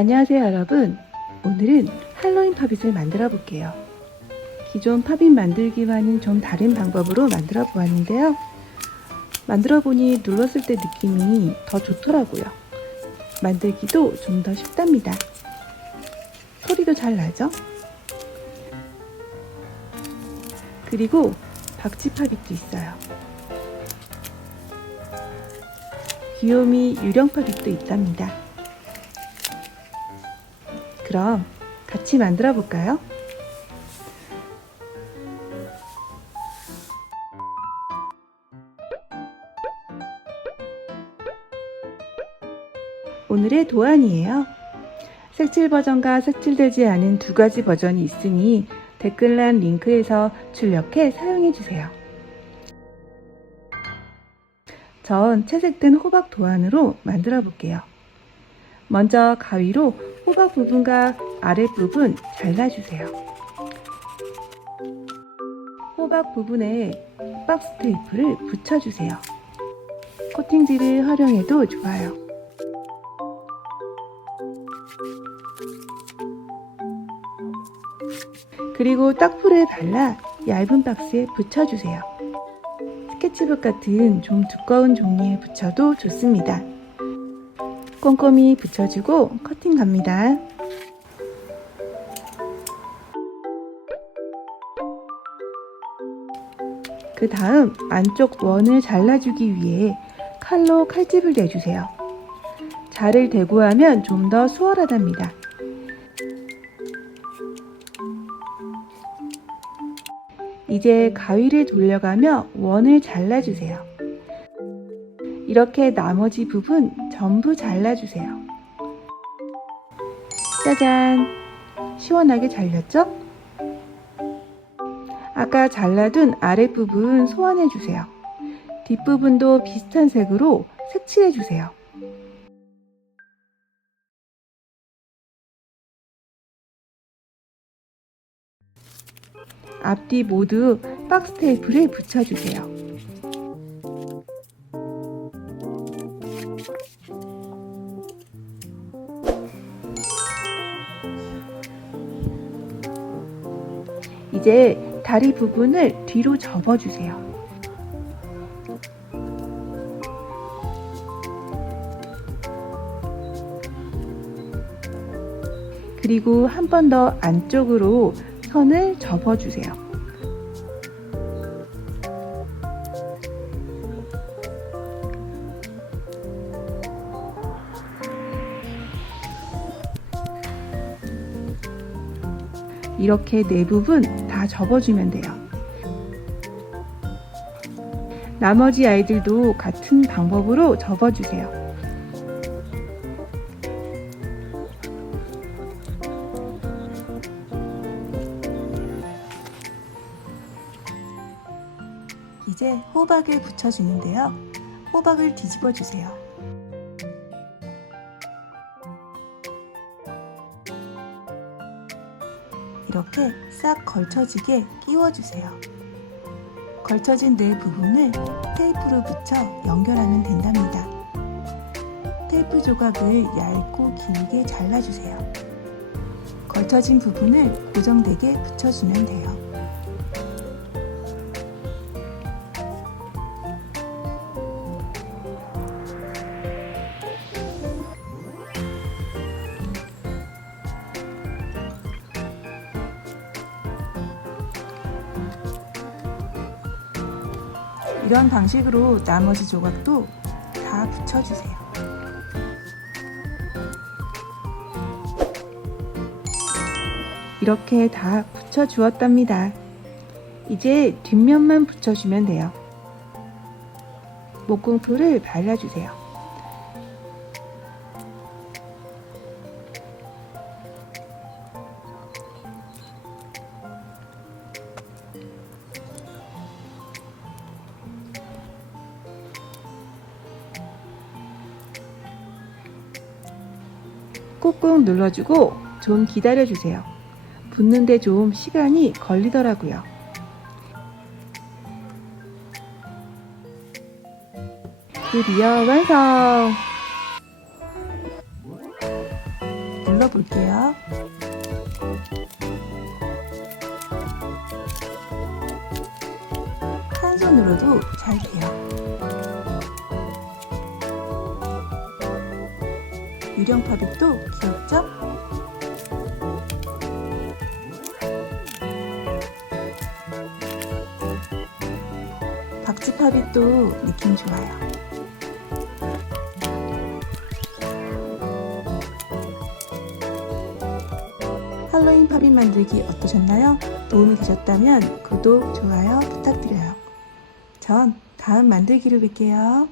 안녕하세요 여러분. 오늘은 할로윈 팝잇을 만들어 볼게요. 기존 팝잇 만들기와는 좀 다른 방법으로 만들어 보았는데요. 만들어 보니 눌렀을 때 느낌이 더 좋더라고요. 만들기도 좀 더 쉽답니다. 소리도 잘 나죠? 그리고 박쥐 팝잇도 있어요. 귀요미 유령 팝잇도 있답니다. 그럼 같이 만들어 볼까요? 오늘의 도안이에요. 색칠 버전과 색칠되지 않은 두 가지 버전이 있으니 댓글란 링크에서 출력해 사용해주세요. 전 채색된 호박 도안으로 만들어 볼게요. 먼저 가위로 호박 부분과 아랫부분 잘라주세요. 호박 부분에 박스 테이프를 붙여주세요. 코팅지를 활용해도 좋아요. 그리고 딱풀을 발라 얇은 박스에 붙여주세요. 스케치북 같은 좀 두꺼운 종이에 붙여도 좋습니다. 꼼꼼히 붙여주고 커팅 갑니다. 그 다음 안쪽 원을 잘라주기 위해 칼로 칼집을 내주세요. 자를 대고 하면 좀 더 수월하답니다. 이제 가위를 돌려가며 원을 잘라주세요. 이렇게 나머지 부분 전부 잘라주세요. 짜잔! 시원하게 잘렸죠? 아까 잘라둔 아랫부분 소환해주세요. 뒷부분도 비슷한 색으로 색칠해주세요. 앞뒤 모두 박스 테이프를 붙여주세요. 이제 다리 부분을 뒤로 접어주세요. 그리고 한 번 더 안쪽으로 선을 접어주세요. 이렇게 네 부분 다 접어주면 돼요. 나머지 아이들도 같은 방법으로 접어주세요. 이제 호박을 붙여주는데요. 호박을 뒤집어 주세요. 이렇게 싹 걸쳐지게 끼워주세요. 걸쳐진 네 부분을 테이프로 붙여 연결하면 된답니다. 테이프 조각을 얇고 길게 잘라주세요. 걸쳐진 부분을 고정되게 붙여주면 돼요. 이런 방식으로 나머지 조각도 다 붙여주세요. 이렇게 다 붙여주었답니다. 이제 뒷면만 붙여주면 돼요. 목공풀을 발라주세요. 꾹꾹 눌러주고 좀 기다려주세요. 붙는데 좀 시간이 걸리더라고요. 드디어 완성! 눌러볼게요. 한 손으로도 잘 돼요. 유령 팝잇도 귀엽죠? 박쥐 팝잇도 느낌 좋아요. 할로윈 팝잇 만들기 어떠셨나요? 도움이 되셨다면 구독, 좋아요 부탁드려요. 전 다음 만들기로 뵐게요.